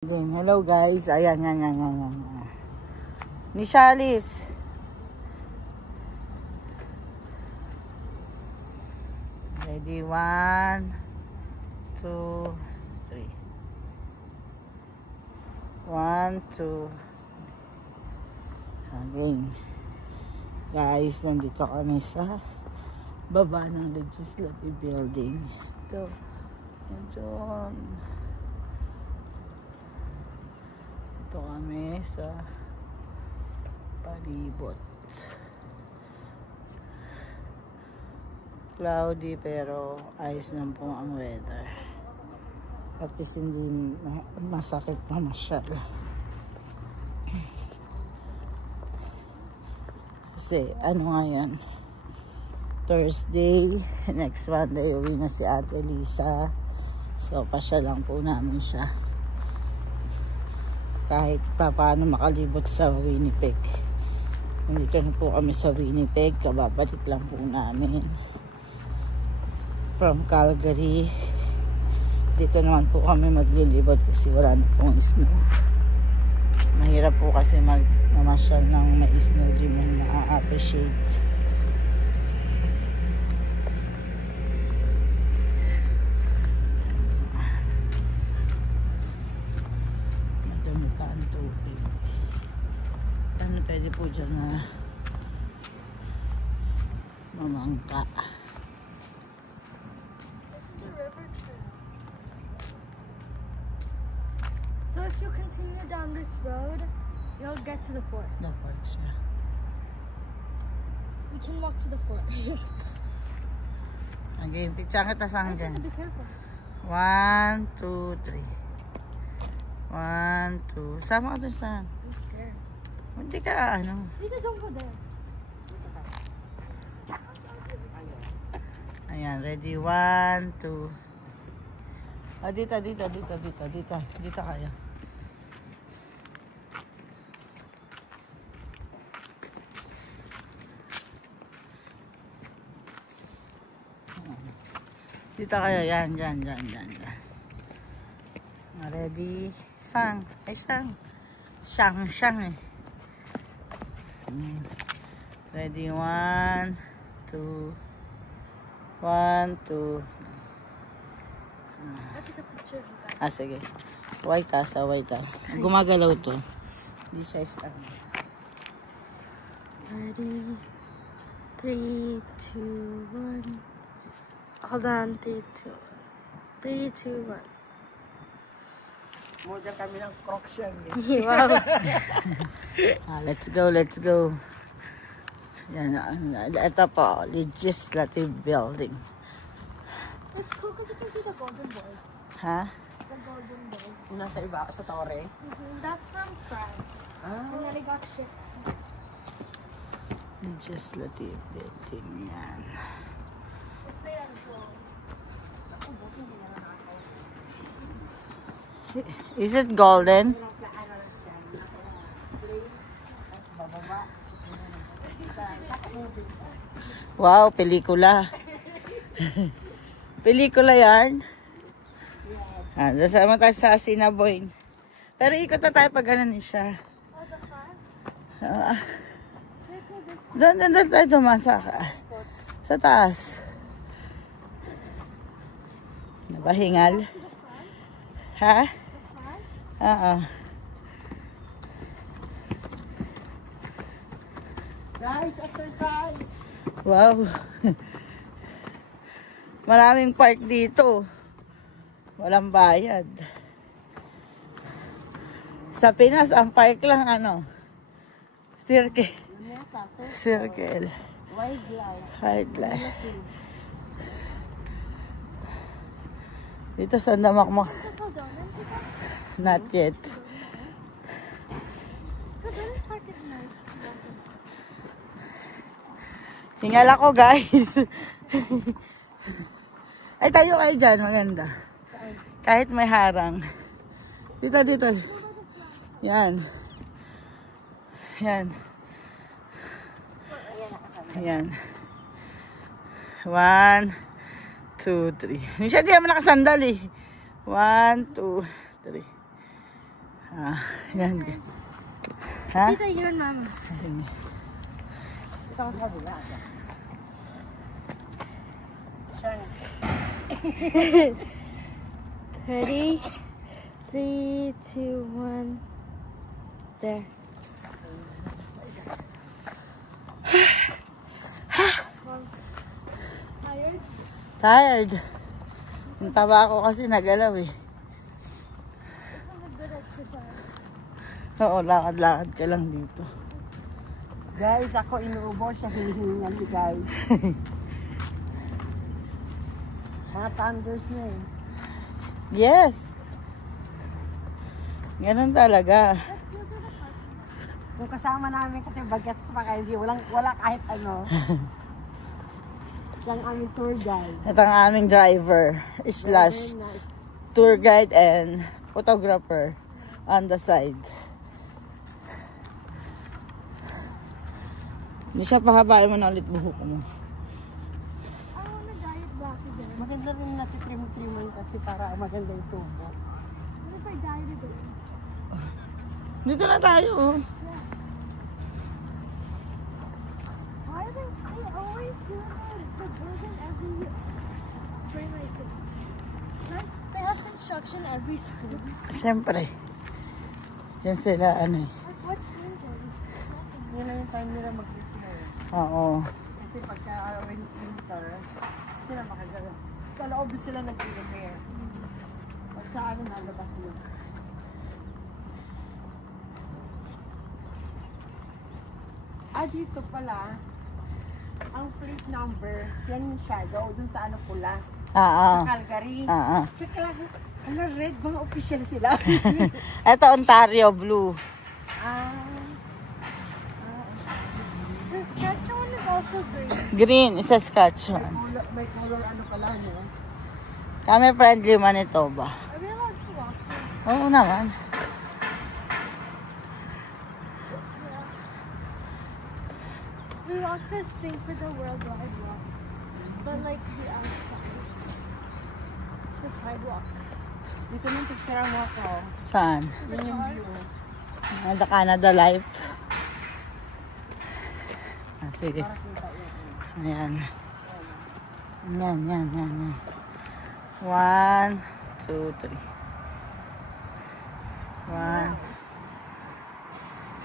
Game. Hello guys. Ayan, yan. Ni Shalis. Ready? 1, 2, 3. 1, 2. Game. Guys, nandito kami sa baba ng Legislative Building. Ito. Diyan. Ito kami sa palibot. Cloudy pero ayos lang po ang weather. At least hindi masakit na masyado. Kasi ano ngayon? Thursday. Next Monday uwi na si Ate Lisa. So pasya lang po namin siya. Kahit pa paano makalibot sa Winnipeg. Nandito na po kami sa Winnipeg. Kababalik lang po namin. From Calgary. Dito naman po kami maglilibot kasi wala na pong snow. Mahirap po kasi mamasyal ng may snow. Di mo na-appreciate. Pwede po dyan na mamangka. This is the river too. So if you continue down this road, you'll get to the forest. The forest, yeah. We can walk to the forest. Okay, picture kita sang dyan. Be careful. 1, 2, 3. 1, 2. Sama ka dun sa... I'm scared. Hindi ka ano. Dito, don't go there. Ayan, ready? 1, 2. Ah, dito kayo. Dito kayo, yan. Ready? Sang. Ay, sang. Siyang eh. Ready? 1, 2. 1, 2. I'll take a picture of you guys. Sige. White sa white. Gumagalaw to. Hindi siya stand. Ready? 3, 2, 1. Hold on. 3, 2, 1. Muna kami ng crocs yan. Wow. Let's go. Yan, ito po, Legislative Building. It's cool because you can see the golden boy. Ha? The golden boy. Nasa iba sa Torre? That's from France. And then it got shipped. Legislative Building yan. It's made out of gold. Is it golden? Wow, pelikula. Pelikula yan. Sasama tayo sa Assiniboine. Pero ikot na tayo pag ganun siya. Doon tayo dumasa sa taas. Nabahingal. Ha? Oo. Guys, exercise! Wow! Maraming park dito. Walang bayad. Sa Pinas, ang park lang circle. Wildlife. Dito sa Damakmak. Not yet. Hingal ako guys. Ay tayo kayo dyan. Maganda. Kahit may harang. Dito. Yan. 1, 2, 3. Hindi siya di naman nakasandal eh. 1, 2, 3. Yan. Ha? Tita, yun, mama. Sige. Ito ang sabi na. Ready? 3, 2, 1. There. Tired? Tired. Ang taba ako kasi nagalaw eh. This was a good exercise. Oo, lakad-lakad ka lang dito. Guys, ako inuubo siya hinihingan ni guys. Mga thunders na eh. Yes. Ganun talaga. Yung kasama namin kasi bagets pa kayo, wala kahit ano. Yung aming tour guide. Ito ang aming driver slash tour guide and photographer on the side. Hindi siya pahabain mo na ulit buhok mo. I wanna dye it black again. Maganda rin natitrim-triman kasi para maganda yung tubo. What if I dye it again? Dito na tayo. Oh. Why do they always do the burden every spring like this? Like, they have construction every school. Siyempre. Diyan sila ano eh. Like, what time is it? Yun lang yung time nila mag-repair. Oo. Kasi pagka winter, sila makagala. Sa loob sila nag-repair. Pag sa ano, nalabas nila. Dito pala, ang plate number, yan yung shadow, dun sa ano pula. Sa Calgary. Kaya ala, red, mga official sila. Ito Ontario blue. Saskatchewan is also green. Green is Saskatchewan. May color ano pala, no? Kami friendly Manitoba. Are we allowed to walk there? Oo naman. We walk this thing for the worldwide walk. But like the outside. The sidewalk. Dito nung picture mo ako. Saan? Yun yung view. The Canada Life. Sige. Para kita yun. Ayan. Yan. 1, 2, 3. 1.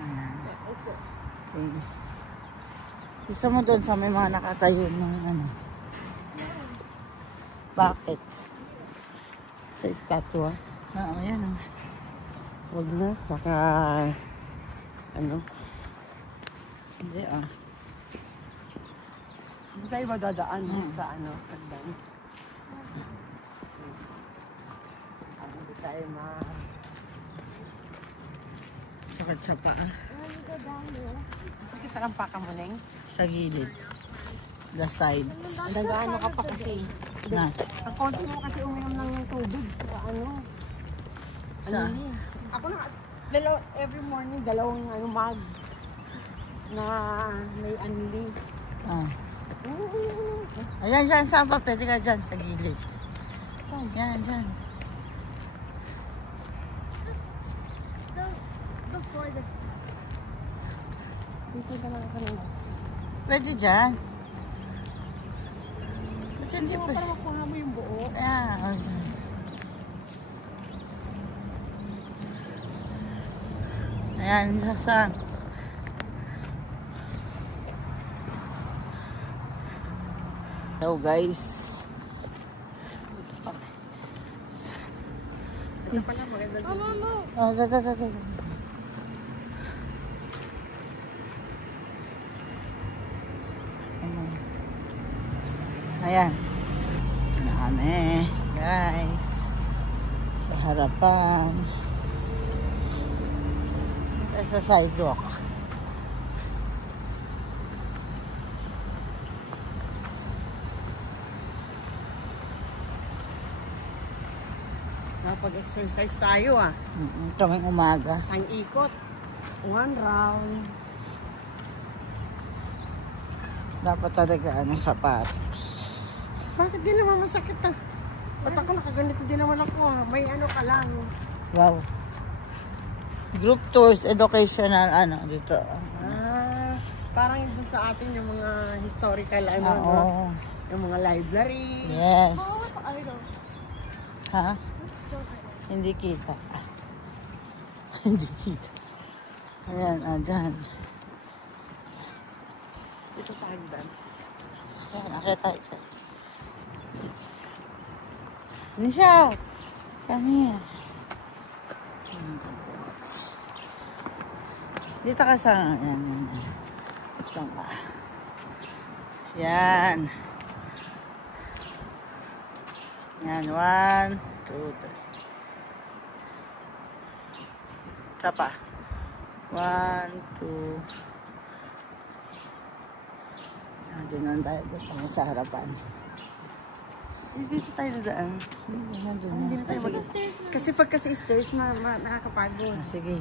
Ayan. Okay. Gusto mo doon sa may mga nakatayo ng ano? Bakit? Sa estatwa? Oo, yan. Huwag na. Baka ano? Hindi Hindi tayo ba dadaan sa ano? Tagdan? Hindi tayo Sakit sa paa. When you go down there. Kita kang pakamuning. Sa gilid. The sides. Nag-ano ka pa kasi. Na. Ang konti mo kasi uminom ng tubig. Sa ano? Sa? Ako na, every morning, dalawang mug na may anli. Ayan, dyan. Saan pa? Pwede ka dyan sa gilid. Yan, dyan. Before this. Dito ka lang kanina. Pwede dyan. Ba't hindi Hindi mo pa? para makuha mo yung buo. Ayan. Ayan, saan? Hello guys. Ito pala maganda dito. Mama, Oh, ito. Ayan. Dami, guys. Sa harapan. Ito sa sidewalk. Nakapag-exercise tayo Kaming umaga. Isang ikot. 1 round. Dapat talaga sapatos. Bakit di naman masakit ah? Ba't ako nakaganito din naman ako ah? May ano ka lang. Wow. Group tours, educational, ano, dito. Parang doon sa atin yung mga historical, ano, Oo. no? Yung mga library. Yes. Oh, what's idol? Ha? What's idol? Hindi kita. Hindi kita. Ayan, dyan. Ito sa hagdan. Ayan, akit tayo dyan. Yes. Nisha! Come here. Dito ka sa... Ayan, ayan, ayan. Ito ka. Yan. Yan, 1, 2, 3. Sapa. 1, 2. Doon lang tayo sa harapan. Dito tayo dadaan. Hindi na tayo mag-stairs. Kasi pagka sa stairs, nakakapagod. Sige.